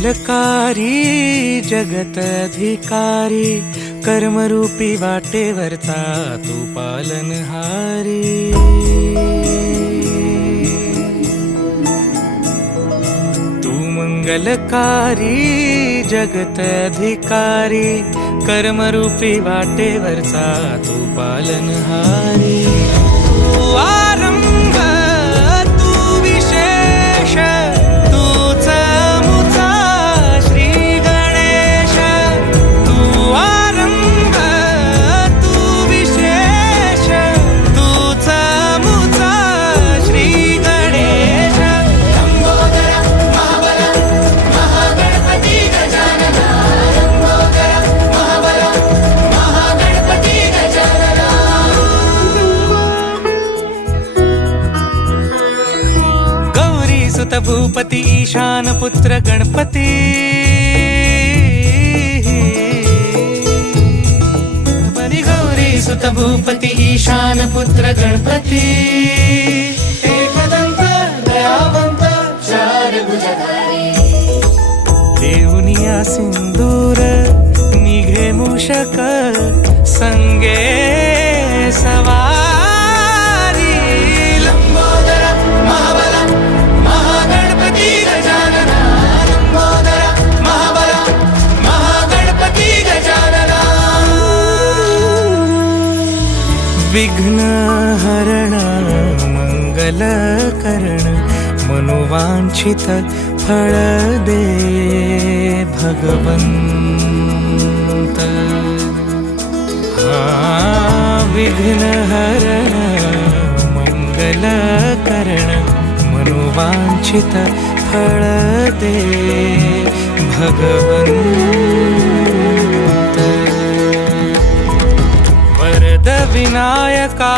मंगलकारी जगत अधिकारी, कर्मरूपी वाटेवरचा तू पालनहारी। तू मंगलकारी जगत अधिकारी, कर्मरूपी वाटेवरचा तू पालनहारी। तू आरंभ तू विशेष, तूच मुचा श्री गणेश। तू आरंभ तू विशेष, तूच मुचा श्री गणेश। लंबोदर महाबल महागणपती गजानना, लंबोदर महाबल महागणपती गजानना। गौरी सुत भूपती ईशान पुत्र गणपती, बनी गौरी सुत भूपती ईशान पुत्र गणपती। एकदंत दयावंत चार भुजधारी, देऊनिया सिंदूर निघे मूषक, संगे सवारी। लंबोदर महाबल महागणपती गजानना, लंबोदर महाबल महागणपती गजानना। विघ्न हरण मंगल करण, मनोवांछित फळ दे भगवंत। विघ्न हरण मंगल करण, मनोवांछित फळ दे भगवंत। वरद विनायका